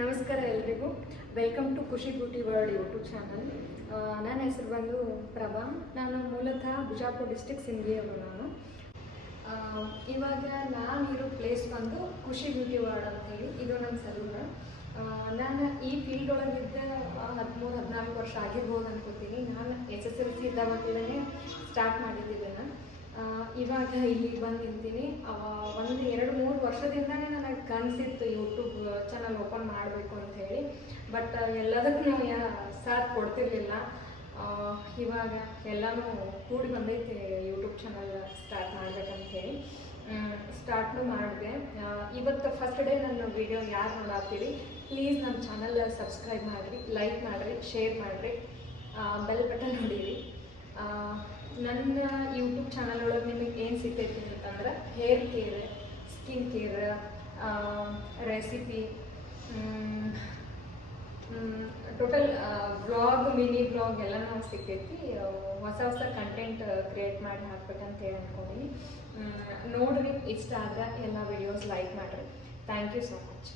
ನಮಸ್ಕಾರ ಎಲ್ರಿಗೂ. Welcome to ಖುಷಿ ಬ್ಯೂಟಿ ವರ್ಲ್ಡ್ ಯೂಟ್ಯೂಬ್ ಚಾನಲ್. ನನ್ನ ಹೆಸರು ಬಂದು ಪ್ರಭಾ. ನಾನು ಮೂಲತಃ ಬಿಜಾಪುರ ಡಿಸ್ಟಿಕ್ ಸಿಂಧಿಯವರು. ಇವಾಗ ನಾನಿರೋ ಪ್ಲೇಸ್ ಬಂದು ಖುಷಿ ಬ್ಯೂಟಿ ವರ್ಲ್ಡ್ ಅಂತೇಳಿ. ಇದು ನನ್ನ ಸಲೂನ್. ನಾನು ಈ ಫೀಲ್ಡ್ ಒಳಗಿದ್ದ 13-14 ವರ್ಷ ಆಗಿರ್ಬೋದು ಅನ್ಕೋತೀನಿ. ನಾನು SSLC ಇದ್ದಾಗಲೇ ಸ್ಟಾರ್ಟ್ ಮಾಡಿದ್ದೆ. ಇವಾಗ ಇಲ್ಲಿಗೆ ಬಂದು ನಿಂತೀನಿ. ಒಂದು 2-3 ವರ್ಷದಿಂದನೇ ನನಗೆ ಕನಸಿತ್ತು ಯೂಟ್ಯೂಬ್ ಚಾನಲ್ ಓಪನ್ ಮಾಡಬೇಕು ಅಂಥೇಳಿ. ಬಟ್ ಎಲ್ಲದಕ್ಕೂ ಸಾಥ್ ಕೊಡ್ತಿರ್ಲಿಲ್ಲ. ಇವಾಗ ಎಲ್ಲನೂ ಕೂಡಿ ಬಂದೈತೆ ಯೂಟ್ಯೂಬ್ ಚಾನಲ್ ಸ್ಟಾರ್ಟ್ ಮಾಡ್ಬೇಕಂತೇಳಿ. ಸ್ಟಾರ್ಟ್ನು ಮಾಡಿದೆ. ಇವತ್ತು ಫಸ್ಟ್ ಡೇ ನನ್ನ ವಿಡಿಯೋ ಯಾರು ನೋಡಾತೀರಿ, ಪ್ಲೀಸ್ ನನ್ನ ಚಾನಲ್ ಸಬ್ಸ್ಕ್ರೈಬ್ ಮಾಡಿರಿ, ಲೈಕ್ ಮಾಡಿರಿ, ಶೇರ್ ಮಾಡಿರಿ, ಬೆಲ್ ಬಟನ್ ಹೊಡೀರಿ. ನನ್ನ ಯೂಟ್ಯೂಬ್ ಚಾನಲ್ ಒಳಗೆ ನಿಮಗೆ ಏನು ಸಿಗ್ತೈತಿ ಅಂತಂದ್ರೆ hair care, skin care, recipe, total vlog, mini vlog ಎಲ್ಲನೂ ಸಿಗ್ತೈತಿ. ಹೊಸ ಕಂಟೆಂಟ್ ಕ್ರಿಯೇಟ್ ಮಾಡಿ ಹಾಕ್ಬೇಕಂತ ಹೇಳಿ ಅಂದ್ಕೊಂಡಿನಿ. ನೋಡ್ರಿ, ಇಷ್ಟ ಆದ್ರೆ ಎಲ್ಲ ವಿಡಿಯೋಸ್ ಲೈಕ್ ಮಾಡಿರಿ. Thank you so much.